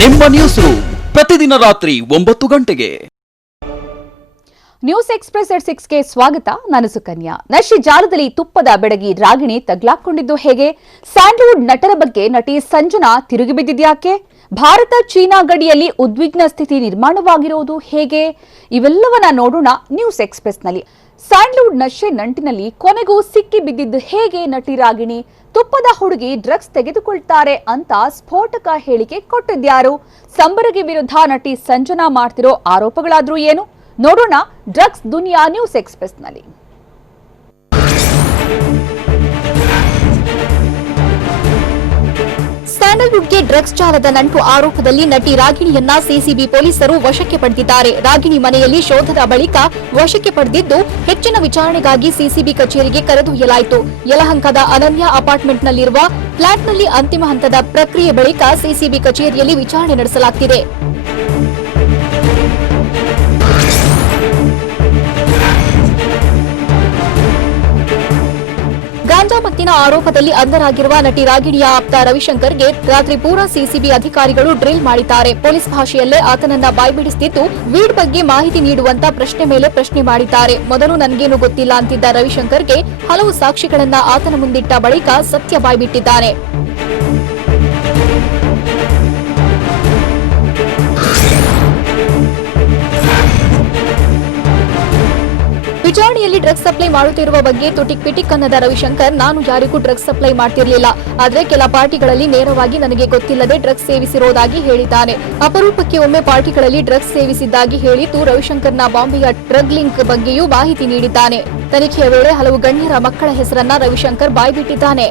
ನಿಮ್ಮ news room ಪ್ರತಿದಿನ ರಾತ್ರಿ 9 ಗಂಟೆಗೆ. ನ್ಯೂಸ್ ಎಕ್ಸ್‌ಪ್ರೆಸ್ ಎಟ್ 6 ಗೆ ಸ್ವಾಗತ. ನಾನು ಸುಕನ್ಯಾ. ನಶೆ ಜಾಲದಲ್ಲಿ ತುಪ್ಪದ ಬೆಡಗಿ ರಾಗಿಣಿ ತಗ್ಲಾಕೊಂಡಿದ್ದು ಹೇಗೆ? ಸ್ಯಾಂಡಲ್ವುಡ್ ನಟರ ಬಗ್ಗೆ ನಟಿ ಸಂಜನಾ ತಿರುಗಿ ಬಿದ್ದಿದ್ಯಾಕೆ? ಭಾರತ ಚೀನಾ ಗಡಿಯಲ್ಲಿ ಉದ್ವಿಗ್ನ ಸ್ಥಿತಿ ನಿರ್ಮಾಣವಾಗಿರುವುದು ಹೇಗೆ? ಇವೆಲ್ಲವನ್ನ ನೋಡೋಣ ನ್ಯೂಸ್ ಎಕ್ಸ್‌ಪ್ರೆಸ್ನಲ್ಲಿ. ಸ್ಯಾಂಡಲ್ವುಡ್ ನಶೆ ನಂಟಿನಲ್ಲಿ ಕೊನೆಗೂ ಸಿಕ್ಕಿ ಬಿದ್ದಿದ್ದು ಹೇಗೆ ನಟಿ ರಾಗಿಣಿ? ತುಪ್ಪದ ಹುಡುಗಿ ಡ್ರಗ್ಸ್ ತೆಗೆದುಕೊಳ್ತಾರೆ ಅಂತ ಸ್ಫೋಟಕ ಹೇಳಿಕೆ ಕೊಟ್ಟಿದ್ಯಾರು? ಸಂಬರಗಿ ವಿರುದ್ಧ ನಟಿ ಸಂಜನಾ ಮಾಡ್ತಿರೋ ಆರೋಪಗಳಾದ್ರೂ ಏನು? ನೋಡೋಣ ಡ್ರಗ್ಸ್ ದುನಿಯಾ ನ್ಯೂಸ್ ಎಕ್ಸ್‌ಪ್ರೆಸ್ನಲ್ಲಿ. ಸ್ಯಾಂಡಲ್ವುಡ್ಗೆ ಡ್ರಗ್ಸ್ ಜಾಲದ ನಂಟು ಆರೋಪದಲ್ಲಿ ನಟಿ ರಾಗಿಣಿಯನ್ನ ಸಿಸಿಬಿ ಪೊಲೀಸರು ವಶಕ್ಕೆ ಪಡೆದಿದ್ದಾರೆ. ರಾಗಿಣಿ ಮನೆಯಲ್ಲಿ ಶೋಧದ ಬಳಿಕ ವಶಕ್ಕೆ ಪಡೆದಿದ್ದು ಹೆಚ್ಚಿನ ವಿಚಾರಣೆಗಾಗಿ ಸಿಸಿಬಿ ಕಚೇರಿಗೆ ಕರೆದೊಯ್ಯಲಾಯಿತು. ಯಲಹಂಕದ ಅನನ್ಯ ಅಪಾರ್ಟ್ಮೆಂಟ್ನಲ್ಲಿರುವ ಫ್ಲಾಟ್ನಲ್ಲಿ ಅಂತಿಮ ಹಂತದ ಪ್ರಕ್ರಿಯೆ ಬಳಿಕ ಸಿಸಿಬಿ ಕಚೇರಿಯಲ್ಲಿ ವಿಚಾರಣೆ ನಡೆಸಲಾಗುತ್ತಿದೆ. ಗಾಂಜಾ ಮತ್ತಿನ ಆರೋಪದಲ್ಲಿ ಅಂಧರಾಗಿರುವ ನಟಿ ರಾಗಿಣಿಯ ಆಪ್ತ ರವಿಶಂಕರ್ಗೆ ರಾತ್ರಿ ಪೂರಾ ಸಿಸಿಬಿ ಅಧಿಕಾರಿಗಳು ಡ್ರಿಲ್ ಮಾಡಿದ್ದಾರೆ. ಪೊಲೀಸ್ ಭಾಷೆಯಲ್ಲೇ ಆತನನ್ನ ಬಾಯ್ಬಿಡಿಸುತ್ತಿದ್ದು ವೀಡ್ ಬಗ್ಗೆ ಮಾಹಿತಿ ನೀಡುವಂತ ಪ್ರಶ್ನೆ ಮೇಲೆ ಪ್ರಶ್ನೆ ಮಾಡಿದ್ದಾರೆ. ಮೊದಲು ನನಗೇನು ಗೊತ್ತಿಲ್ಲ ಅಂತಿದ್ದ ರವಿಶಂಕರ್ಗೆ ಹಲವು ಸಾಕ್ಷಿಗಳನ್ನ ಆತನ ಮುಂದಿಟ್ಟ ಬಳಿಕ ಸತ್ಯ ಬಾಯ್ಬಿಟ್ಟಿದ್ದಾನೆ. ವಿಚಾರಣೆಯಲ್ಲಿ ಡ್ರಗ್ಸ್ ಸಪ್ಲೈ ಮಾಡುತ್ತಿರುವ ಬಗ್ಗೆ ತುಟಿಕ್ ಪಿಟಿಕ್ ಅನ್ನದ ರವಿಶಂಕರ್, ನಾನು ಯಾರಿಗೂ ಡ್ರಗ್ಸ್ ಸಪ್ಲೈ ಮಾಡ್ತಿರ್ಲಿಲ್ಲ, ಆದ್ರೆ ಕೆಲ ಪಾರ್ಟಿಗಳಲ್ಲಿ ನೇರವಾಗಿ ನನಗೆ ಗೊತ್ತಿಲ್ಲದೆ ಡ್ರಗ್ಸ್ ಸೇವಿಸಿರೋದಾಗಿ ಹೇಳಿದ್ದಾನೆ. ಅಪರೂಪಕ್ಕೆ ಒಮ್ಮೆ ಪಾರ್ಟಿಗಳಲ್ಲಿ ಡ್ರಗ್ಸ್ ಸೇವಿಸಿದ್ದಾಗಿ ಹೇಳಿದ್ದು ರವಿಶಂಕರ್ನ ಬಾಂಬೆಯ ಡ್ರಗ್ ಲಿಂಕ್ ಬಗ್ಗೆಯೂ ಮಾಹಿತಿ ನೀಡಿದ್ದಾನೆ. ತನಿಖೆಯ ವೇಳೆ ಹಲವು ಗಣ್ಯರ ಮಕ್ಕಳ ಹೆಸರನ್ನ ರವಿಶಂಕರ್ ಬಾಯ್ಬಿಟ್ಟಿದ್ದಾನೆ.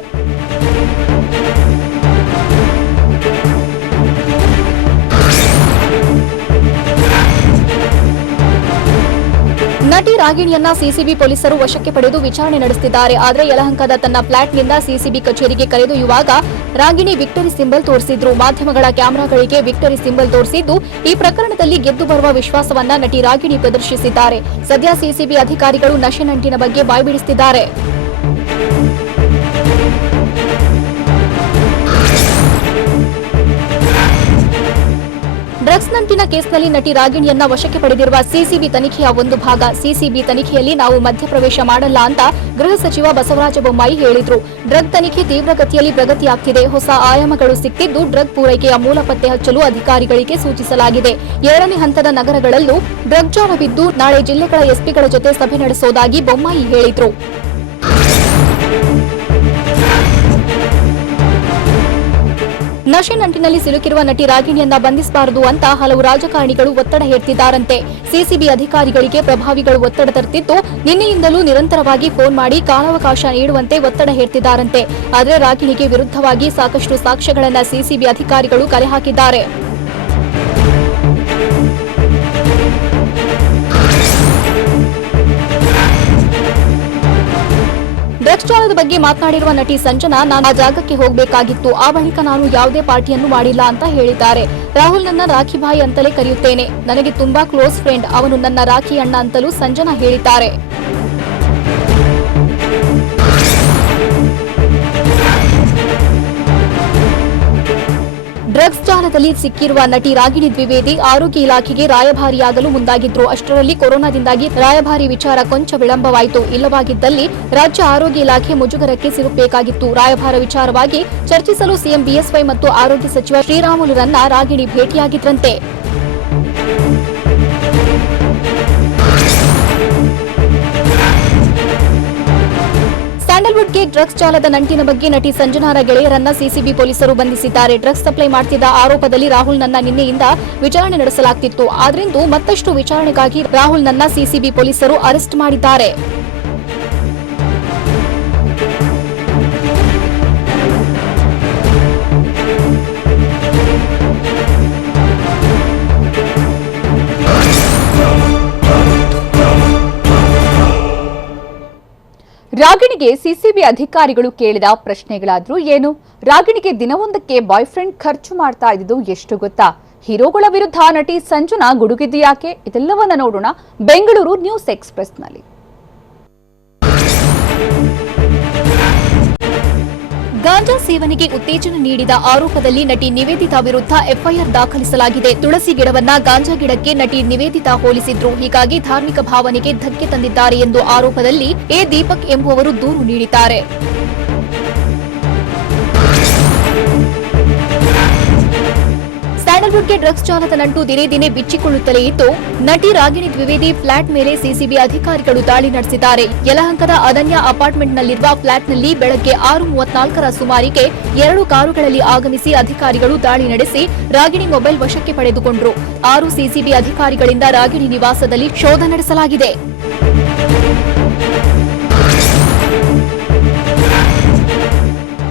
ನಟಿ ರಾಗಿಣಿಯನ್ನ ಸಿಸಿಬಿ ಪೊಲೀಸರು ವಶಕ್ಕೆ ಪಡೆದು ವಿಚಾರಣೆ ನಡೆಸುತ್ತಿದ್ದಾರೆ. ಆದರೆ ಯಲಹಂಕದ ತನ್ನ ಫ್ಲಾಟ್ನಿಂದ ಸಿಸಿಬಿ ಕಚೇರಿಗೆ ಕರೆದೊಯ್ಯುವಾಗ ರಾಗಿಣಿ ವಿಕ್ಟರಿ ಸಿಂಬಲ್ ತೋರಿಸಿದ್ರು. ಮಾಧ್ಯಮಗಳ ಕ್ಯಾಮೆರಾಗಳಿಗೆ ವಿಕ್ಟರಿ ಸಿಂಬಲ್ ತೋರಿಸಿದ್ದು ಈ ಪ್ರಕರಣದಲ್ಲಿ ಗೆದ್ದು ಬರುವ ವಿಶ್ವಾಸವನ್ನ ನಟಿ ರಾಗಿಣಿ ಪ್ರದರ್ಶಿಸಿದ್ದಾರೆ. ಸದ್ಯ ಸಿಸಿಬಿ ಅಧಿಕಾರಿಗಳು ನಶೆ ನಂಟಿನ ಬಗ್ಗೆ ಬಾಯ್ಬಿಡಿಸುತ್ತಿದ್ದಾರೆ. ಡ್ರಗ್ಸ್ ನಂಟಿನ ಕೇಸ್ನಲ್ಲಿ ನಟಿ ರಾಗಿಣಿಯನ್ನ ವಶಕ್ಕೆ ಪಡೆದಿರುವ ಸಿಸಿಬಿ ತನಿಖೆಯ ಒಂದು ಭಾಗ. ಸಿಸಿಬಿ ತನಿಖೆಯಲ್ಲಿ ನಾವು ಮಧ್ಯಪ್ರವೇಶ ಮಾಡಲ್ಲ ಅಂತ ಗೃಹ ಸಚಿವ ಬಸವರಾಜ ಬೊಮ್ಮಾಯಿ ಹೇಳಿದ್ರು. ಡ್ರಗ್ ತನಿಖೆ ತೀವ್ರಗತಿಯಲ್ಲಿ ಪ್ರಗತಿಯಾಗ್ತಿದೆ. ಹೊಸ ಆಯಾಮಗಳು ಸಿಕ್ಕಿದ್ದು ಡ್ರಗ್ ಪೂರೈಕೆಯ ಮೂಲ ಪತ್ತೆ ಹಚ್ಚಲು ಅಧಿಕಾರಿಗಳಿಗೆ ಸೂಚಿಸಲಾಗಿದೆ. 2ನೇ ಹಂತದ ನಗರಗಳಲ್ಲೂ ಡ್ರಗ್ ಜಾಲವಿದ್ದು ನಾಳೆ ಜಿಲ್ಲೆಗಳ ಎಸ್ಪಿಗಳ ಜೊತೆ ಸಭೆ ನಡೆಸೋದಾಗಿ ಬೊಮ್ಮಾಯಿ ಹೇಳಿದ್ರು. ನಶೆ ನಂಟಿನಲ್ಲಿ ಸಿಲುಕಿರುವ ನಟಿ ರಾಗಿಣಿಯನ್ನ ಬಂಧಿಸಬಾರದು ಅಂತ ಹಲವು ರಾಜಕಾರಣಿಗಳು ಒತ್ತಡ ಹೇರ್ತಿದ್ದಾರಂತೆ. ಸಿಸಿಬಿ ಅಧಿಕಾರಿಗಳಿಗೆ ಪ್ರಭಾವಿಗಳು ಒತ್ತಡ ತರುತ್ತಿದ್ದು ನಿನ್ನೆಯಿಂದಲೂ ನಿರಂತರವಾಗಿ ಫೋನ್ ಮಾಡಿ ಕಾಲಾವಕಾಶ ನೀಡುವಂತೆ ಒತ್ತಡ ಹೇರ್ತಿದ್ದಾರಂತೆ. ಆದರೆ ರಾಗಿಣಿಗೆ ವಿರುದ್ಧವಾಗಿ ಸಾಕಷ್ಟು ಸಾಕ್ಷ್ಯಗಳನ್ನ ಸಿಸಿಬಿ ಅಧಿಕಾರಿಗಳು ಕಲೆ ಹಾಕಿದ್ದಾರೆ. ಡ್ರಗ್ಸ್ ಜಾಲದ ಬಗ್ಗೆ ಮಾತನಾಡಿರುವ ನಟಿ ಸಂಜನಾ, ನಾನು ಆ ಜಾಗಕ್ಕೆ ಹೋಗಬೇಕಾಗಿತ್ತು, ಆ ಬಳಿಕ ನಾನು ಯಾವುದೇ ಪಾರ್ಟಿಯನ್ನು ಮಾಡಿಲ್ಲ ಅಂತ ಹೇಳಿದ್ದಾರೆ. ರಾಹುಲ್ ನನ್ನ ರಾಖಿ ಭಾಯಿ ಅಂತಲೇ ಕರೆಯುತ್ತೇನೆ, ನನಗೆ ತುಂಬಾ ಕ್ಲೋಸ್ ಫ್ರೆಂಡ್, ಅವನು ನನ್ನ ರಾಖಿ ಅಣ್ಣ ಅಂತಲೂ ಸಂಜನಾ ಹೇಳಿದ್ದಾರೆ. ಡ್ರಗ್ಸ್ ಜಾಲದಲ್ಲಿ ಸಿಕ್ಕಿರುವ ನಟಿ ರಾಗಿಣಿ ದ್ವಿವೇದಿ ಆರೋಗ್ಯ ಇಲಾಖೆಗೆ ರಾಯಭಾರಿಯಾಗಲು ಮುಂದಾಗಿದ್ರು. ಅಷ್ಟರಲ್ಲಿ ಕೊರೋನಾದಿಂದಾಗಿ ರಾಯಭಾರಿ ವಿಚಾರ ಕೊಂಚ ವಿಳಂಬವಾಯಿತು. ಇಲ್ಲವಾಗಿದ್ದಲ್ಲಿ ರಾಜ್ಯ ಆರೋಗ್ಯ ಇಲಾಖೆ ಮುಜುಗರಕ್ಕೆ ಸಿಲುಕಬೇಕಾಗಿತ್ತು. ರಾಯಭಾರ ವಿಚಾರವಾಗಿ ಚರ್ಚಿಸಲು ಸಿಎಂ ಬಿಎಸ್ವೈ ಮತ್ತು ಆರೋಗ್ಯ ಸಚಿವ ಶ್ರೀರಾಮುಲುರನ್ನ ರಾಗಿಣಿ ಭೇಟಿಯಾಗಿದ್ರಂತೆ. ಸ್ಯಾಂಡಲ್ವುಡ್ಗೆ ಡ್ರಗ್ಸ್ ಜಾಲದ ನಂಟಿನ ಬಗ್ಗೆ ನಟಿ ಸಂಜನಾರ ಗೆಳೆಯರನ್ನ ಸಿಸಿಬಿ ಪೊಲೀಸರು ಬಂಧಿಸಿದ್ದಾರೆ. ಡ್ರಗ್ಸ್ ಸಪ್ಲೈ ಮಾಡ್ತಿದ್ದ ಆರೋಪದಲ್ಲಿ ರಾಹುಲ್ ನನ್ನ ನಿನ್ನೆಯಿಂದ ವಿಚಾರಣೆ ನಡೆಸಲಾಗುತ್ತಿತ್ತು. ಆದ್ರಿಂದು ಮತ್ತಷ್ಟು ವಿಚಾರಣೆಗಾಗಿ ರಾಹುಲ್ ನನ್ನ ಸಿಸಿಬಿ ಪೊಲೀಸರು ಅರೆಸ್ಟ್ ಮಾಡಿದ್ದಾರೆ. ರಾಗಿಣಿಗೆ ಸಿಸಿಬಿ ಅಧಿಕಾರಿಗಳು ಕೇಳಿದ ಪ್ರಶ್ನೆಗಳಾದ್ರೂ ಏನು? ರಾಗಿಣಿಗೆ ದಿನವೊಂದಕ್ಕೆ ಬಾಯ್ ಫ್ರೆಂಡ್ ಖರ್ಚು ಮಾಡ್ತಾ ಇದ್ದು ಎಷ್ಟು ಗೊತ್ತಾ? ಹೀರೋಗಳ ವಿರುದ್ಧ ನಟಿ ಸಂಜನಾ ಗುಡುಗಿದ್ದು ಯಾಕೆ? ಇದೆಲ್ಲವನ್ನ ನೋಡೋಣ ಬೆಂಗಳೂರು ನ್ಯೂಸ್ ಎಕ್ಸ್‌ಪ್ರೆಸ್ನಲ್ಲಿ. ಗಾಂಜಾ ಸೇವನೆಗೆ ಉತ್ತೇಜನ ನೀಡಿದ ಆರೋಪದಲ್ಲಿ ನಟಿ ನಿವೇದಿತಾ ವಿರುದ್ಧ ಎಫ್ಐಆರ್ ದಾಖಲಿಸಲಾಗಿದೆ. ತುಳಸಿ ಗಿಡವನ್ನ ಗಾಂಜಾ ಗಿಡಕ್ಕೆ ನಟಿ ನಿವೇದಿತಾ ಹೋಲಿಸಿದ್ರು. ಹೀಗಾಗಿ ಧಾರ್ಮಿಕ ಭಾವನೆಗೆ ಧಕ್ಕೆ ತಂದಿದ್ದಾರೆ ಎಂದು ಆರೋಪದಲ್ಲಿ ಎ ದೀಪಕ್ ಎಂಬುವವರು ದೂರು ನೀಡಿದ್ದಾರೆ. ಸ್ಯಾಂಡಲ್ವುಡ್ಗೆ ಡ್ರಗ್ಸ್ ಜಾಲದ ನಂಟು ದಿನೇ ದಿನೇ ಬಿಚ್ಚಿಕೊಳ್ಳುತ್ತಲೇ ಇದ್ದು, ನಟಿ ರಾಗಿಣಿ ದ್ವಿವೇದಿ ಫ್ಲಾಟ್ ಮೇಲೆ ಸಿಸಿಬಿ ಅಧಿಕಾರಿಗಳು ದಾಳಿ ನಡೆಸಿದ್ದಾರೆ. ಯಲಹಂಕದ ಅನನ್ಯ ಅಪಾರ್ಟ್ಮೆಂಟ್ನಲ್ಲಿರುವ ಫ್ಲಾಟ್ನಲ್ಲಿ ಬೆಳಗ್ಗೆ 6:34ರ ಸುಮಾರಿಗೆ 2 ಕಾರುಗಳಲ್ಲಿ ಆಗಮಿಸಿ ಅಧಿಕಾರಿಗಳು ದಾಳಿ ನಡೆಸಿ ರಾಗಿಣಿ ಮೊಬೈಲ್ ವಶಕ್ಕೆ ಪಡೆದುಕೊಂಡರು. 6 ಸಿಸಿಬಿ ಅಧಿಕಾರಿಗಳಿಂದ ರಾಗಿಣಿ ನಿವಾಸದಲ್ಲಿ ಶೋಧ ನಡೆಸಲಾಗಿದೆ.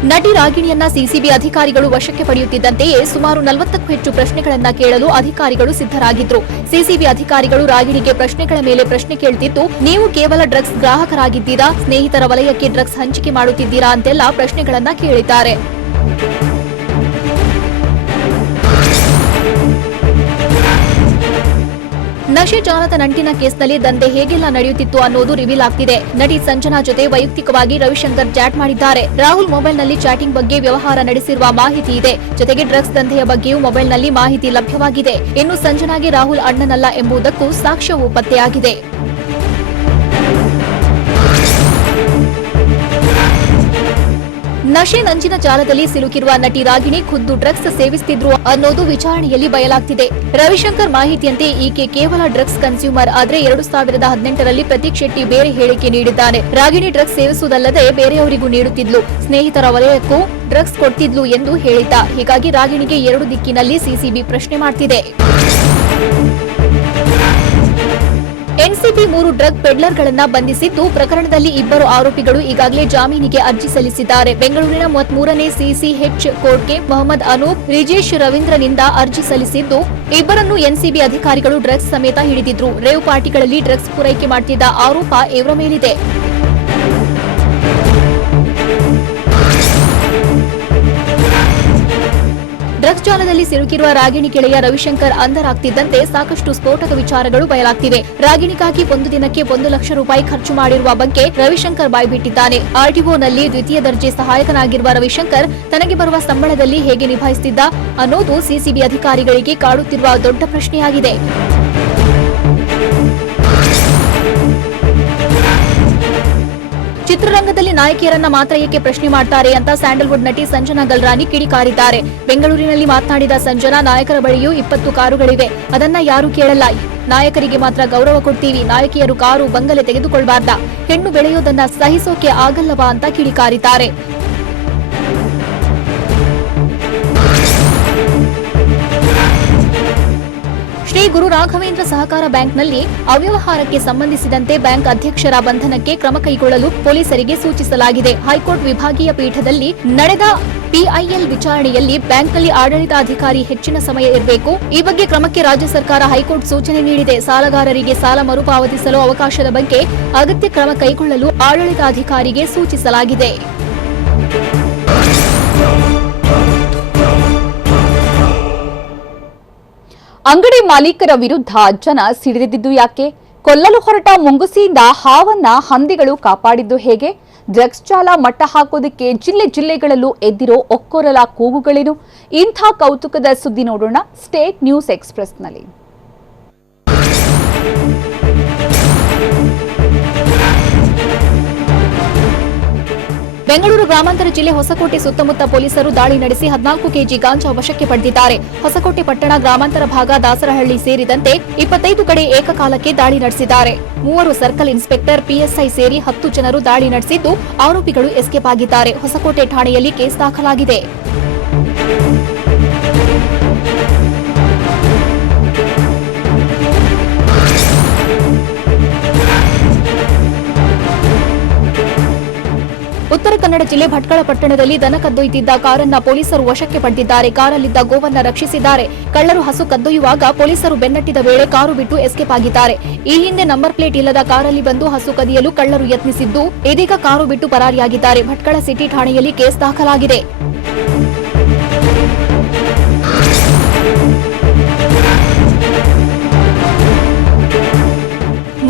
ನಟಿ ರಾಗಿಣಿಯನ್ನ ಸಿಸಿಬಿ ಅಧಿಕಾರಿಗಳು ವಶಕ್ಕೆ ಪಡೆಯುತ್ತಿದ್ದಂತೆಯೇ ಸುಮಾರು 40ಕ್ಕೂ ಹೆಚ್ಚು ಪ್ರಶ್ನೆಗಳನ್ನ ಕೇಳಲು ಅಧಿಕಾರಿಗಳು ಸಿದ್ಧರಾಗಿದ್ರು. ಸಿಸಿಬಿ ಅಧಿಕಾರಿಗಳು ರಾಗಿಣಿಗೆ ಪ್ರಶ್ನೆಗಳ ಮೇಲೆ ಪ್ರಶ್ನೆ ಕೇಳುತ್ತಿದ್ದು, ನೀವು ಕೇವಲ ಡ್ರಗ್ಸ್ ಗ್ರಾಹಕರಾಗಿದ್ದೀರಾ, ಸ್ನೇಹಿತರ ವಲಯಕ್ಕೆ ಡ್ರಗ್ಸ್ ಹಂಚಿಕೆ ಮಾಡುತ್ತಿದ್ದೀರಾ ಅಂತೆಲ್ಲ ಪ್ರಶ್ನೆಗಳನ್ನ ಕೇಳಿದ್ದಾರೆ. ನಶೆ ಜಾಲದ ನಂಟಿನ ಕೇಸ್ನಲ್ಲಿ ದಂಧೆ ಹೇಗೆಲ್ಲ ನಡೆಯುತ್ತಿತ್ತು ಅನ್ನೋದು ರಿವೀಲ್ ಆಗ್ತಿದೆ. ನಟಿ ಸಂಜನಾ ಜೊತೆ ವೈಯಕ್ತಿಕವಾಗಿ ರವಿಶಂಕರ್ ಚಾಟ್ ಮಾಡಿದ್ದಾರೆ. ರಾಹುಲ್ ಮೊಬೈಲ್ನಲ್ಲಿ ಚಾಟಿಂಗ್ ಬಗ್ಗೆ ವ್ಯವಹಾರ ನಡೆಸಿರುವ ಮಾಹಿತಿ ಇದೆ. ಜೊತೆಗೆ ಡ್ರಗ್ಸ್ ದಂಧೆಯ ಬಗ್ಗೆಯೂ ಮೊಬೈಲ್ನಲ್ಲಿ ಮಾಹಿತಿ ಲಭ್ಯವಾಗಿದೆ. ಇನ್ನು ಸಂಜನಾಗೆ ರಾಹುಲ್ ಅಣ್ಣನಲ್ಲ ಎಂಬುದಕ್ಕೂ ಸಾಕ್ಷ್ಯವೂ ಪತ್ತೆಯಾಗಿದೆ. ನಶೆ ನಂಜಿನ ಜಾಲದಲ್ಲಿ ಸಿಲುಕಿರುವ ನಟಿ ರಾಗಿಣಿ ಖುದ್ದು ಡ್ರಗ್ಸ್ ಸೇವಿಸುತ್ತಿದ್ರು ಅನ್ನೋದು ವಿಚಾರಣೆಯಲ್ಲಿ ಬಯಲಾಗ್ತಿದೆ. ರವಿಶಂಕರ್ ಮಾಹಿತಿಯಂತೆ ಈಕೆ ಕೇವಲ ಡ್ರಗ್ಸ್ ಕನ್ಸ್ಯೂಮರ್ ಆದ್ರೆ 2018ರಲ್ಲಿ ಪ್ರತೀಕ್ ಶೆಟ್ಟಿ ಬೇರೆ ಹೇಳಿಕೆ ನೀಡಿದ್ದಾನೆ. ರಾಗಿಣಿ ಡ್ರಗ್ಸ್ ಸೇವಿಸುವುದಲ್ಲದೆ ಬೇರೆಯವರಿಗೂ ನೀಡುತ್ತಿದ್ಲು, ಸ್ನೇಹಿತರ ವಲಯಕ್ಕೂ ಡ್ರಗ್ಸ್ ಕೊಡ್ತಿದ್ಲು ಎಂದು ಹೇಳಿದ್ದ. ಹೀಗಾಗಿ ರಾಗಿಣಿಗೆ 2 ದಿಕ್ಕಿನಲ್ಲಿ ಸಿಸಿಬಿ ಪ್ರಶ್ನೆ ಮಾಡ್ತಿದೆ. ಎನ್ಸಿಬಿ 3 ಡ್ರಗ್ ಪೆಡ್ಲರ್ಗಳನ್ನ ಬಂಧಿಸಿದ್ದು, ಪ್ರಕರಣದಲ್ಲಿ 2 ಆರೋಪಿಗಳು ಈಗಾಗಲೇ ಜಾಮೀನಿಗೆ ಅರ್ಜಿ ಸಲ್ಲಿಸಿದ್ದಾರೆ. ಬೆಂಗಳೂರಿನ 33ನೇ ಸಿಸಿಎಚ್ ಕೋರ್ಟ್ಗೆ ಮೊಹಮ್ಮದ್ ಅನೂಪ್, ರಿಜೇಶ್ ರವೀಂದ್ರನಿಂದ ಅರ್ಜಿ ಸಲ್ಲಿಸಿದ್ದು, ಇಬ್ಬರನ್ನು ಎನ್ಸಿಬಿ ಅಧಿಕಾರಿಗಳು ಡ್ರಗ್ಸ್ ಸಮೇತ ಹಿಡಿದಿದ್ರು. ರೇವ್ ಪಾರ್ಟಿಗಳಲ್ಲಿ ಡ್ರಗ್ಸ್ ಪೂರೈಕೆ ಮಾಡುತ್ತಿದ್ದ ಆರೋಪ ಇವರ ಮೇಲಿದೆ. ಡ್ರಗ್ಸ್ ಜಾಲದಲ್ಲಿ ಸಿಲುಕಿರುವ ರಾಗಿಣಿ ಗೆಳೆಯ ರವಿಶಂಕರ್ ಅಂಧರಾಗ್ತಿದ್ದಂತೆ ಸಾಕಷ್ಟು ಸ್ಫೋಟಕ ವಿಚಾರಗಳು ಬಯಲಾಗ್ತಿವೆ. ರಾಗಿಣಿಗಾಗಿ 1 ದಿನಕ್ಕೆ 1 ಲಕ್ಷ ರೂಪಾಯಿ ಖರ್ಚು ಮಾಡಿರುವ ಬಗ್ಗೆ ರವಿಶಂಕರ್ ಬಾಯ್ಬಿಟ್ಟಿದ್ದಾನೆ. ಆರ್ಟಿಒನಲ್ಲಿ ದ್ವಿತೀಯ ದರ್ಜೆ ಸಹಾಯಕನಾಗಿರುವ ರವಿಶಂಕರ್ ತನಗೆ ಬರುವ ಸಂಬಳದಲ್ಲಿ ಹೇಗೆ ನಿಭಾಯಿಸುತ್ತಿದ್ದ ಅನ್ನೋದು ಸಿಸಿಬಿ ಅಧಿಕಾರಿಗಳಿಗೆ ಕಾಡುತ್ತಿರುವ ದೊಡ್ಡ ಪ್ರಶ್ನೆಯಾಗಿದೆ. ಚಿತ್ರರಂಗದಲ್ಲಿ ನಾಯಕಿಯರನ್ನ ಮಾತ್ರ ಏಕೆ ಪ್ರಶ್ನೆ ಮಾಡ್ತಾರೆ ಅಂತ ಸ್ಯಾಂಡಲ್ವುಡ್ ನಟಿ ಸಂಜನಾ ಗಲ್ರಾನಿ ಕಿಡಿಕಾರಿದ್ದಾರೆ. ಬೆಂಗಳೂರಿನಲ್ಲಿ ಮಾತನಾಡಿದ ಸಂಜನಾ, ನಾಯಕರ ಬಳಿಯೂ 20 ಕಾರುಗಳಿವೆ, ಅದನ್ನ ಯಾರೂ ಕೇಳಲ್ಲ. ನಾಯಕರಿಗೆ ಮಾತ್ರ ಗೌರವ ಕೊಡ್ತೀವಿ, ನಾಯಕಿಯರು ಕಾರು ಬಂಗಲೆ ತೆಗೆದುಕೊಳ್ಬಾರ್ದ, ಹೆಣ್ಣು ಬೆಳೆಯೋದನ್ನ ಸಹಿಸೋಕೆ ಆಗಲ್ಲವಾ ಅಂತ ಕಿಡಿಕಾರಿದ್ದಾರೆ. ಶ್ರೀ ಗುರು ರಾಘವೇಂದ್ರ ಸಹಕಾರ ಬ್ಯಾಂಕ್ನಲ್ಲಿ ಅವ್ಯವಹಾರಕ್ಕೆ ಸಂಬಂಧಿಸಿದಂತೆ ಬ್ಯಾಂಕ್ ಅಧ್ಯಕ್ಷರ ಬಂಧನಕ್ಕೆ ಕ್ರಮ ಕೈಗೊಳ್ಳಲು ಪೊಲೀಸರಿಗೆ ಸೂಚಿಸಲಾಗಿದೆ. ಹೈಕೋರ್ಟ್ ವಿಭಾಗೀಯ ಪೀಠದಲ್ಲಿ ನಡೆದ ಪಿಐಎಲ್ ವಿಚಾರಣೆಯಲ್ಲಿ ಬ್ಯಾಂಕ್ನಲ್ಲಿ ಆಡಳಿತಾಧಿಕಾರಿ ಹೆಚ್ಚಿನ ಸಮಯ ಇರಬೇಕು. ಈ ಬಗ್ಗೆ ಕ್ರಮಕ್ಕೆ ರಾಜ್ಯ ಸರ್ಕಾರ ಹೈಕೋರ್ಟ್ ಸೂಚನೆ ನೀಡಿದೆ. ಸಾಲಗಾರರಿಗೆ ಸಾಲ ಮರುಪಾವತಿಸಲು ಅವಕಾಶದ ಬಗ್ಗೆ ಅಗತ್ಯ ಕ್ರಮ ಕೈಗೊಳ್ಳಲು ಆಡಳಿತಾಧಿಕಾರಿಗೆ ಸೂಚಿಸಲಾಗಿದೆ. ಅಂಗಡಿ ಮಾಲೀಕರ ವಿರುದ್ಧ ಜನ ಸಿಡಿದಿದ್ದು ಯಾಕೆ? ಕೊಲ್ಲಲು ಹೊರಟ ಮುಂಗುಸಿಯಿಂದ ಹಾವನ್ನ ಹಂದಿಗಳು ಕಾಪಾಡಿದ್ದು ಹೇಗೆ? ಡ್ರಗ್ಸ್ ಜಾಲ ಮಟ್ಟ ಹಾಕೋದಕ್ಕೆ ಜಿಲ್ಲೆಗಳಲ್ಲೂ ಎದ್ದಿರೋ ಒಕ್ಕೊರಲ ಕೂಗುಗಳೇನು? ಇಂಥ ಕೌತುಕದ ಸುದ್ದಿ ನೋಡೋಣ ಸ್ಟೇಟ್ ನ್ಯೂಸ್ ಎಕ್ಸ್‌ಪ್ರೆಸ್‌ನಲ್ಲಿ. ಬೆಂಗಳೂರು ಗ್ರಾಮಾಂತರ ಜಿಲ್ಲೆ ಹೊಸಕೋಟೆ ಸುತ್ತಮುತ್ತ ಪೊಲೀಸರು ದಾಳಿ ನಡೆಸಿ 14 ಕೆಜಿ ಗಾಂಜಾ ವಶಕ್ಕೆ ಪಡೆದಿದ್ದಾರೆ. ಹೊಸಕೋಟೆ ಪಟ್ಟಣ, ಗ್ರಾಮಾಂತರ ಭಾಗ, ದಾಸರಹಳ್ಳಿ ಸೇರಿದಂತೆ 25 ಕಡೆ ಏಕಕಾಲಕ್ಕೆ ದಾಳಿ ನಡೆಸಿದ್ದಾರೆ. 3 ಸರ್ಕಲ್ ಇನ್ಸ್ಪೆಕ್ಟರ್, ಪಿಎಸ್ಐ ಸೇರಿ 10 ಜನರು ದಾಳಿ ನಡೆಸಿದ್ದು, ಆರೋಪಿಗಳು ಎಸ್ಕೇಪ್ ಆಗಿದ್ದಾರೆ. ಹೊಸಕೋಟೆ ಠಾಣೆಯಲ್ಲಿ ಕೇಸ್ ದಾಖಲಾಗಿದೆ. ಉತ್ತರ ಕನ್ನಡ ಜಿಲ್ಲೆ ಭಟ್ಕಳ ಪಟ್ಟಣದಲ್ಲಿ ದನ ಕದ್ದೊಯ್ಯುತ್ತಿದ್ದ ಕಾರನ್ನ ಪೊಲೀಸರು ವಶಕ್ಕೆ ಪಡೆದಿದ್ದಾರೆ. ಕಾರಲ್ಲಿದ್ದ ಗೋವನ್ನ ರಕ್ಷಿಸಿದ್ದಾರೆ. ಕಳ್ಳರು ಹಸು ಕದ್ದೊಯ್ಯುವಾಗ ಪೊಲೀಸರು ಬೆನ್ನಟ್ಟಿದ ವೇಳೆ ಕಾರು ಬಿಟ್ಟು ಎಸ್ಕೇಪ್ ಆಗಿದ್ದಾರೆ. ಈ ಹಿಂದೆ ನಂಬರ್ ಪ್ಲೇಟ್ ಇಲ್ಲದ ಕಾರಲ್ಲಿ ಬಂದು ಹಸು ಕದಿಯಲು ಕಳ್ಳರು ಯತ್ನಿಸಿದ್ದು, ಇದೀಗ ಕಾರು ಬಿಟ್ಟು ಪರಾರಿಯಾಗಿದ್ದಾರೆ. ಭಟ್ಕಳ ಸಿಟಿ ಠಾಣೆಯಲ್ಲಿ ಕೇಸ್ ದಾಖಲಾಗಿದೆ.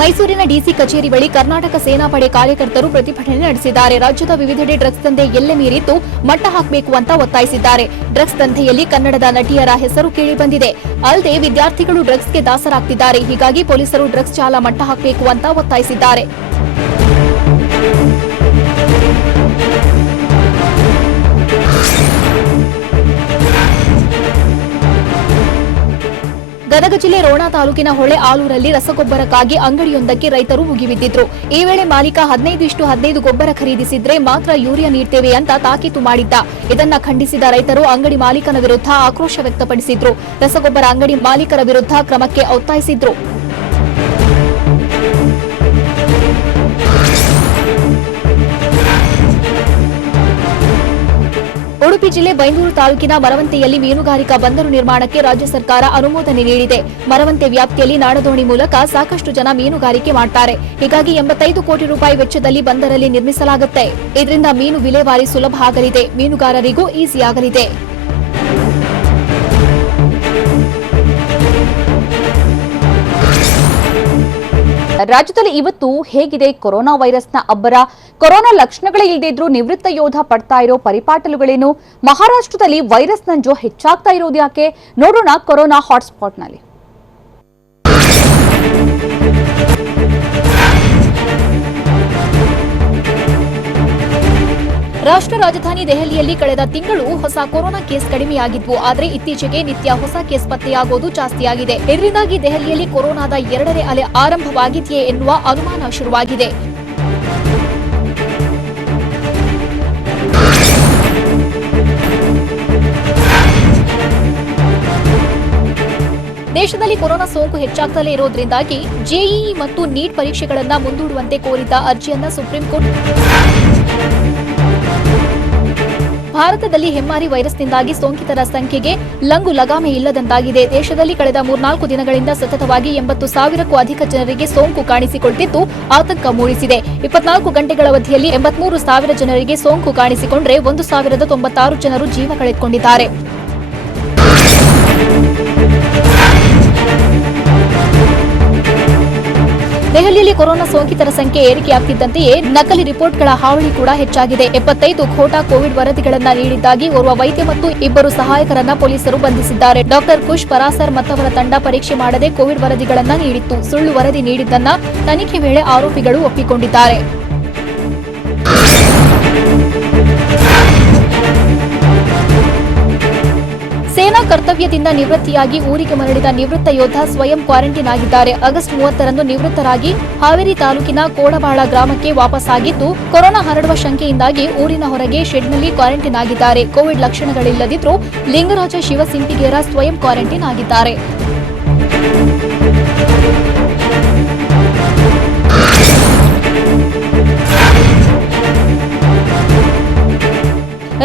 ಮೈಸೂರಿನ ಡಿಸಿ ಕಚೇರಿ ಬಳಿ ಕರ್ನಾಟಕ ಸೇನಾಪಡೆ ಕಾರ್ಯಕರ್ತರು ಪ್ರತಿಭಟನೆ ನಡೆಸಿದ್ದಾರೆ. ರಾಜ್ಯದ ವಿವಿಧೆಡೆ ಡ್ರಗ್ಸ್ ದಂಧೆ ಎಲ್ಲೆ ಮೀರಿದ್ದು ಮಟ್ಟ ಹಾಕಬೇಕು ಅಂತ ಒತ್ತಾಯಿಸಿದ್ದಾರೆ. ಡ್ರಗ್ಸ್ ದಂಧೆಯಲ್ಲಿ ಕನ್ನಡದ ನಟಿಯರ ಹೆಸರು ಕೇಳಿಬಂದಿದೆ. ಅಲ್ಲದೆ ವಿದ್ಯಾರ್ಥಿಗಳು ಡ್ರಗ್ಸ್ಗೆ ದಾಸರಾಗ್ತಿದ್ದಾರೆ. ಹೀಗಾಗಿ ಪೊಲೀಸರು ಡ್ರಗ್ಸ್ ಜಾಲ ಮಟ್ಟ ಹಾಕಬೇಕು ಅಂತ ಒತ್ತಾಯಿಸಿದ್ದಾರೆ. ಗದಗ ಜಿಲ್ಲೆ ರೋಣ ತಾಲೂಕಿನ ಹೊಳೆ ಆಲೂರಲ್ಲಿ ರಸಗೊಬ್ಬರಕ್ಕಾಗಿ ಅಂಗಡಿಯೊಂದಕ್ಕೆ ರೈತರು ಮುಗಿಬಿದ್ದಿದ್ರು. ಈ ವೇಳೆ ಮಾಲೀಕ 15:15 ಗೊಬ್ಬರ ಖರೀದಿಸಿದ್ರೆ ಮಾತ್ರ ಯೂರಿಯಾ ನೀಡ್ತೇವೆ ಅಂತ ತಾಕೀತು ಮಾಡಿದ್ದ. ಇದನ್ನ ಖಂಡಿಸಿದ ರೈತರು ಅಂಗಡಿ ಮಾಲೀಕನ ವಿರುದ್ಧ ಆಕ್ರೋಶ ವ್ಯಕ್ತಪಡಿಸಿದ್ರು. ರಸಗೊಬ್ಬರ ಅಂಗಡಿ ಮಾಲೀಕರ ವಿರುದ್ಧ ಕ್ರಮಕ್ಕೆ ಒತ್ತಾಯಿಸಿದ್ರು. ಉಡುಪಿ ಜಿಲ್ಲೆ ಬೈಂದೂರು ತಾಲೂಕಿನ ಮರವಂತೆಯಲ್ಲಿ ಮೀನುಗಾರಿಕಾ ಬಂದರು ನಿರ್ಮಾಣಕ್ಕೆ ರಾಜ್ಯ ಸರ್ಕಾರ ಅನುಮೋದನೆ ನೀಡಿದೆ. ಮರವಂತೆ ವ್ಯಾಪ್ತಿಯಲ್ಲಿ ನಾಡದೋಣಿ ಮೂಲಕ ಸಾಕಷ್ಟು ಜನ ಮೀನುಗಾರಿಕೆ ಮಾಡ್ತಾರೆ. ಹೀಗಾಗಿ 85 ಕೋಟಿ ರೂಪಾಯಿ ವೆಚ್ಚದಲ್ಲಿ ಬಂದರಲ್ಲಿ ನಿರ್ಮಿಸಲಾಗುತ್ತೆ. ಇದರಿಂದ ಮೀನು ವಿಲೇವಾರಿ ಸುಲಭ ಆಗಲಿದೆ, ಮೀನುಗಾರರಿಗೂ ಈಸಿ ಆಗಲಿದೆ. ರಾಜ್ಯದಲ್ಲಿ ಇವತ್ತು ಹೇಗಿದೆ ಕೊರೋನಾ ವೈರಸ್ನ ಅಬ್ಬರ? ಕೊರೋನಾ ಲಕ್ಷಣಗಳೇ ಇಲ್ಲದೇ ಇದ್ರೂ ನಿವೃತ್ತ ಯೋಧ ಪಡ್ತಾ ಇರೋ ಪರಿಪಾಟಲುಗಳೇನು? ಮಹಾರಾಷ್ಟ್ರದಲ್ಲಿ ವೈರಸ್ ನಂಜು ಹೆಚ್ಚಾಗ್ತಾ ಇರೋದು ಯಾಕೆ? ನೋಡೋಣ ಕೊರೋನಾ ಹಾಟ್ಸ್ಪಾಟ್ನಲ್ಲಿ. ರಾಷ್ಟ್ರ ರಾಜಧಾನಿ ದೆಹಲಿಯಲ್ಲಿ ಕಳೆದ ತಿಂಗಳು ಹೊಸ ಕೊರೋನಾ ಕೇಸ್ ಕಡಿಮೆಯಾಗಿದ್ವು. ಆದರೆ ಇತ್ತೀಚೆಗೆ ನಿತ್ಯ ಹೊಸ ಕೇಸ್ ಪತ್ತೆಯಾಗೋದು ಜಾಸ್ತಿಯಾಗಿದೆ. ಇದರಿಂದಾಗಿ ದೆಹಲಿಯಲ್ಲಿ ಕೊರೋನಾದ 2ನೇ ಅಲೆ ಆರಂಭವಾಗಿದೆಯೇ ಎನ್ನುವ ಅನುಮಾನ ಶುರುವಾಗಿದೆ. ದೇಶದಲ್ಲಿ ಕೊರೋನಾ ಸೋಂಕು ಹೆಚ್ಚಾಗ್ತಲೇ ಇರೋದ್ರಿಂದಾಗಿ ಜೆಇಇ ಮತ್ತು ನೀಟ್ ಪರೀಕ್ಷೆಗಳನ್ನು ಮುಂದೂಡುವಂತೆ ಕೋರಿದ್ದ ಅರ್ಜಿಯನ್ನ ಸುಪ್ರೀಂ ಕೋರ್ಟ್ ಭಾರತದಲ್ಲಿ ಹೆಮ್ಮಾರಿ ವೈರಸ್ನಿಂದಾಗಿ ಸೋಂಕಿತರ ಸಂಖ್ಯೆಗೆ ಲಂಗು ಲಗಾಮೆ ಇಲ್ಲದಂತಾಗಿದೆ. ದೇಶದಲ್ಲಿ ಕಳೆದ 3-4 ದಿನಗಳಿಂದ ಸತತವಾಗಿ 80,000ಕ್ಕೂ ಅಧಿಕ ಜನರಿಗೆ ಸೋಂಕು ಕಾಣಿಸಿಕೊಂಡಿದ್ದು ಆತಂಕ ಮೂಡಿಸಿದೆ. 24 ಗಂಟೆಗಳ ಅವಧಿಯಲ್ಲಿ 83,000 ಜನರಿಗೆ ಸೋಂಕು ಕಾಣಿಸಿಕೊಂಡ್ರೆ 1,096 ಜನರು ಜೀವ ಕಳೆದುಕೊಂಡಿದ್ದಾರೆ. ದೆಹಲಿಯಲ್ಲಿ ಕೊರೋನಾ ಸೋಂಕಿತರ ಸಂಖ್ಯೆ ಏರಿಕೆಯಾಗುತ್ತಿದ್ದಂತೆಯೇ ನಕಲಿ ರಿಪೋರ್ಟ್ಗಳ ಹಾವಳಿ ಕೂಡ ಹೆಚ್ಚಾಗಿದೆ. 75 ಖೋಟಾ ಕೋವಿಡ್ ವರದಿಗಳನ್ನು ನೀಡಿದ್ದಾಗಿ ಓರ್ವ ವೈದ್ಯ ಮತ್ತು 2 ಸಹಾಯಕರನ್ನ ಪೊಲೀಸರು ಬಂಧಿಸಿದ್ದಾರೆ. ಡಾಕ್ಟರ್ ಕುಶ್ ಪರಾಸರ್ ಮತ್ತವರ ತಂಡ ಪರೀಕ್ಷೆ ಮಾಡದೆ ಕೋವಿಡ್ ವರದಿಗಳನ್ನು ನೀಡಿತ್ತು. ಸುಳ್ಳು ವರದಿ ನೀಡಿದ್ದನ್ನ ತನಿಖೆ ವೇಳೆ ಆರೋಪಿಗಳು ಒಪ್ಪಿಕೊಂಡಿದ್ದಾರೆ. ಸೇನಾ ಕರ್ತವ್ಯದಿಂದ ನಿವೃತ್ತಿಯಾಗಿ ಊರಿಗೆ ಮರಳಿದ ನಿವೃತ್ತ ಯೋಧ ಸ್ವಯಂ ಕ್ವಾರಂಟೈನ್ ಆಗಿದ್ದಾರೆ. ಆಗಸ್ಟ್ 30ರಂದು ನಿವೃತ್ತರಾಗಿ ಹಾವೇರಿ ತಾಲೂಕಿನ ಕೋಡಬಾಳ ಗ್ರಾಮಕ್ಕೆ ವಾಪಸ್ಸಾಗಿದ್ದು ಕೊರೋನಾ ಹರಡುವ ಶಂಕೆಯಿಂದಾಗಿ ಊರಿನ ಹೊರಗೆ ಶೆಡ್ನಲ್ಲಿ ಕ್ವಾರಂಟೈನ್ ಆಗಿದ್ದಾರೆ. ಕೋವಿಡ್ ಲಕ್ಷಣಗಳಿಲ್ಲದಿದ್ದರೂ ಲಿಂಗರಾಜ ಶಿವಸಿಂಪಿಗೇರ ಸ್ವಯಂ ಕ್ವಾರಂಟೈನ್ ಆಗಿದ್ದಾರೆ.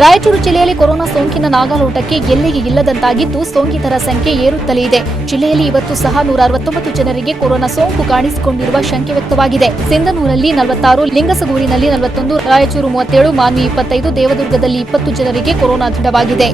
ರಾಯಚೂರು ಜಿಲ್ಲೆಯಲ್ಲಿ ಕೊರೋನಾ ಸೋಂಕಿನ ನಾಗಾಲೋಟಕ್ಕೆ ಎಲ್ಲೆಗೆ ಇಲ್ಲದಂತಾಗಿದ್ದು ಸೋಂಕಿತರ ಸಂಖ್ಯೆ ಏರುತ್ತಲೇ ಇದೆ. ಜಿಲ್ಲೆಯಲ್ಲಿ ಇವತ್ತು ಸಹ 169 ಜನರಿಗೆ ಕೊರೋನಾ ಸೋಂಕು ಕಾಣಿಸಿಕೊಂಡಿರುವ ಶಂಕೆ ವ್ಯಕ್ತವಾಗಿದೆ. ಸಿಂಧನೂರಲ್ಲಿ 46, ಲಿಂಗಸಗೂರಿನಲ್ಲಿ 41, ರಾಯಚೂರು 37, ಮಾನ್ವಿ 25, ದೇವದುರ್ಗದಲ್ಲಿ 20 ಜನರಿಗೆ ಕೊರೋನಾ ದೃಢವಾಗಿದೆ.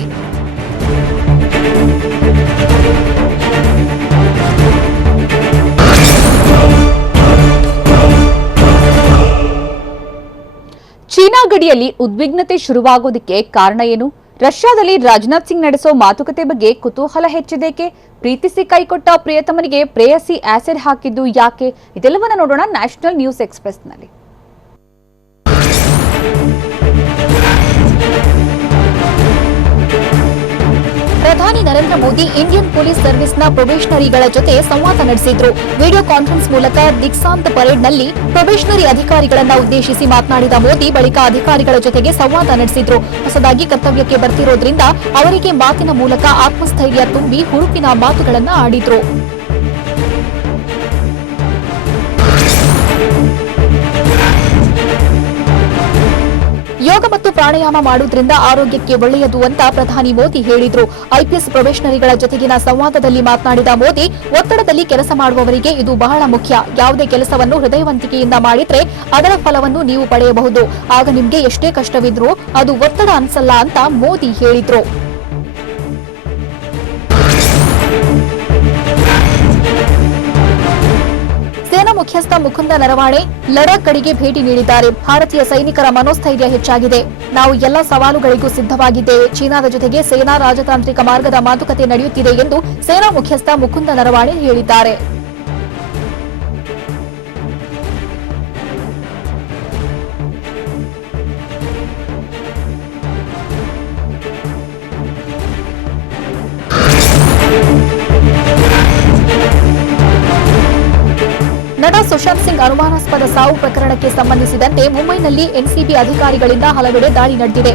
ಚೀನಾ ಗಡಿಯಲ್ಲಿ ಉದ್ವಿಗ್ನತೆ ಶುರುವಾಗೋದಕ್ಕೆ ಕಾರಣ ಏನು? ರಷ್ಯಾದಲ್ಲಿ ರಾಜನಾಥ್ ಸಿಂಗ್ ನಡೆಸೋ ಮಾತುಕತೆ ಬಗ್ಗೆ ಕುತೂಹಲ ಹೆಚ್ಚಿದೇಕೆ? ಪ್ರೀತಿಸಿ ಕೈಕೊಟ್ಟ ಪ್ರಿಯತಮನಿಗೆ ಪ್ರೇಯಸಿ ಆಸಿಡ್ ಹಾಕಿದ್ದು ಯಾಕೆ? ಇದೆಲ್ಲವನ್ನ ನೋಡೋಣ ನ್ಯಾಷನಲ್ ನ್ಯೂಸ್ ಎಕ್ಸ್‌ಪ್ರೆಸ್‌ನಲ್ಲಿ. ಪ್ರಧಾನಿ ನರೇಂದ್ರ ಮೋದಿ ಇಂಡಿಯನ್ ಪೊಲೀಸ್ ಸರ್ವಿಸ್ನ ಪ್ರೊಬೇಷನರಿಗಳ ಜೊತೆ ಸಂವಾದ ನಡೆಸಿದ್ರು. ವಿಡಿಯೋ ಕಾನ್ಫರೆನ್ಸ್ ಮೂಲಕ ದಿಕ್ಸಾಂತ್ ಪರೇಡ್ನಲ್ಲಿ ಪ್ರೊಬೇಷನರಿ ಅಧಿಕಾರಿಗಳನ್ನ ಉದ್ದೇಶಿಸಿ ಮಾತನಾಡಿದ ಮೋದಿ ಬಳಿಕ ಅಧಿಕಾರಿಗಳ ಜೊತೆಗೆ ಸಂವಾದ ನಡೆಸಿದ್ರು. ಹೊಸದಾಗಿ ಕರ್ತವ್ಯಕ್ಕೆ ಬರ್ತಿರೋದ್ರಿಂದ ಅವರಿಗೆ ಮಾತಿನ ಮೂಲಕ ಆತ್ಮಸ್ಥೈರ್ಯ ತುಂಬಿ ಹುರುಪಿನ ಮಾತುಗಳನ್ನ ಆಡಿದ್ರು. ಯೋಗ ಮತ್ತು ಪ್ರಾಣಾಯಾಮ ಮಾಡುವುದರಿಂದ ಆರೋಗ್ಯಕ್ಕೆ ಒಳ್ಳೆಯದು ಅಂತ ಪ್ರಧಾನಿ ಮೋದಿ ಹೇಳಿದ್ರು. ಐಪಿಎಸ್ ಪ್ರೊಬೇಷನರಿಗಳ ಜೊತೆಗಿನ ಸಂವಾದದಲ್ಲಿ ಮಾತನಾಡಿದ ಮೋದಿ, ಒತ್ತಡದಲ್ಲಿ ಕೆಲಸ ಮಾಡುವವರಿಗೆ ಇದು ಬಹಳ ಮುಖ್ಯ. ಯಾವುದೇ ಕೆಲಸವನ್ನು ಹೃದಯವಂತಿಕೆಯಿಂದ ಮಾಡಿದ್ರೆ ಅದರ ಫಲವನ್ನು ನೀವು ಪಡೆಯಬಹುದು. ಆಗ ನಿಮ್ಗೆ ಎಷ್ಟೇ ಕಷ್ಟವಿದ್ರೂ ಅದು ಒತ್ತಡ ಅನ್ಸಲ್ಲ ಅಂತ ಮೋದಿ ಹೇಳಿದ್ರು. ಸೇನಾ ಮುಖ್ಯಸ್ಥ ಮುಕುಂದ ನರವಾಣೆ ಲಡಾಖ್ ಗಡಿಗೆ ಭೇಟಿ ನೀಡಿದ್ದಾರೆ. ಭಾರತೀಯ ಸೈನಿಕರ ಮನೋಸ್ಥೈರ್ಯ ಹೆಚ್ಚಾಗಿದೆ. ನಾವು ಎಲ್ಲ ಸವಾಲುಗಳಿಗೂ ಸಿದ್ಧವಾಗಿದ್ದೇವೆ. ಚೀನಾದ ಜೊತೆಗೆ ಸೇನಾ ರಾಜತಾಂತ್ರಿಕ ಮಾರ್ಗದ ಮಾತುಕತೆ ನಡೆಯುತ್ತಿದೆ ಎಂದು ಸೇನಾ ಮುಖ್ಯಸ್ಥ ಮುಕುಂದ ನರವಾಣೆ ಹೇಳಿದ್ದಾರೆ. ನಟ ಸುಶಾಂತ್ ಸಿಂಗ್ ಅನುಮಾನಾಸ್ಪದ ಸಾವು ಪ್ರಕರಣಕ್ಕೆ ಸಂಬಂಧಿಸಿದಂತೆ ಮುಂಬೈನಲ್ಲಿ ಎನ್ಸಿಬಿ ಅಧಿಕಾರಿಗಳಿಂದ ಹಲವೆಡೆ ದಾಳಿ ನಡೆದಿದೆ.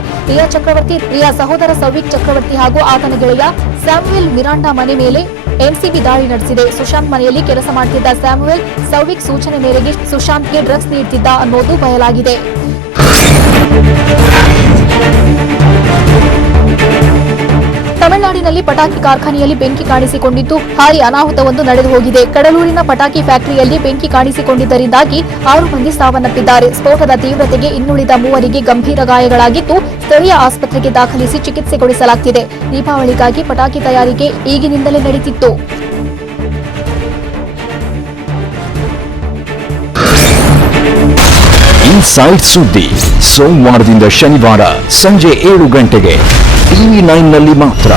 ರಿಯಾ ಸಹೋದರ ಸೌವಿಕ್ ಚಕ್ರವರ್ತಿ ಹಾಗೂ ಆತನ ಗೆಳೆಯ ಸ್ಯಾಮ್ಯುಯಲ್ ಮಿರಾಂಡಾ ಮನೆ ಮೇಲೆ ಎನ್ಸಿಬಿ ದಾಳಿ ನಡೆಸಿದೆ. ಸುಶಾಂತ್ ಮನೆಯಲ್ಲಿ ಕೆಲಸ ಮಾಡುತ್ತಿದ್ದ ಸ್ಯಾಮ್ಯುಯಲ್ ಸೌವಿಕ್ ಸೂಚನೆ ಮೇರೆಗೆ ಸುಶಾಂತ್ಗೆ ಡ್ರಗ್ಸ್ ನೀಡುತ್ತಿದ್ದ ಅನ್ನೋದು ಬಯಲಾಗಿದೆ. ತಮಿಳುನಾಡಿನಲ್ಲಿ ಪಟಾಕಿ ಕಾರ್ಖಾನೆಯಲ್ಲಿ ಬೆಂಕಿ ಕಾಣಿಸಿಕೊಂಡಿದ್ದು ಭಾರೀ ಅನಾಹುತವೊಂದು ನಡೆದು ಹೋಗಿದೆ. ಕಡಲೂರಿನ ಪಟಾಕಿ ಫ್ಯಾಕ್ಟರಿಯಲ್ಲಿ ಬೆಂಕಿ ಕಾಣಿಸಿಕೊಂಡಿದ್ದರಿಂದಾಗಿ 6 ಮಂದಿ ಸಾವನ್ನಪ್ಪಿದ್ದಾರೆ. ಸ್ಫೋಟದ ತೀವ್ರತೆಗೆ ಇನ್ನುಳಿದ 3 ಗಂಭೀರ ಗಾಯಗಳಾಗಿದ್ದು ಸ್ಥಳೀಯ ಆಸ್ಪತ್ರೆಗೆ ದಾಖಲಿಸಿ ಚಿಕಿತ್ಸೆ ಕೊಡಿಸಲಾಗುತ್ತಿದೆ. ದೀಪಾವಳಿಗಾಗಿ ಪಟಾಕಿ ತಯಾರಿಕೆ ಈಗಿನಿಂದಲೇ ನಡೆದಿತ್ತು. ಇನ್ಸೈಡ್ ಸುದ್ದಿ ಸೋಮವಾರದಿಂದ ಶನಿವಾರ ಸಂಜೆ 7 ಗಂಟೆಗೆ TV9 ನಲ್ಲಿ ಮಾತ್ರ.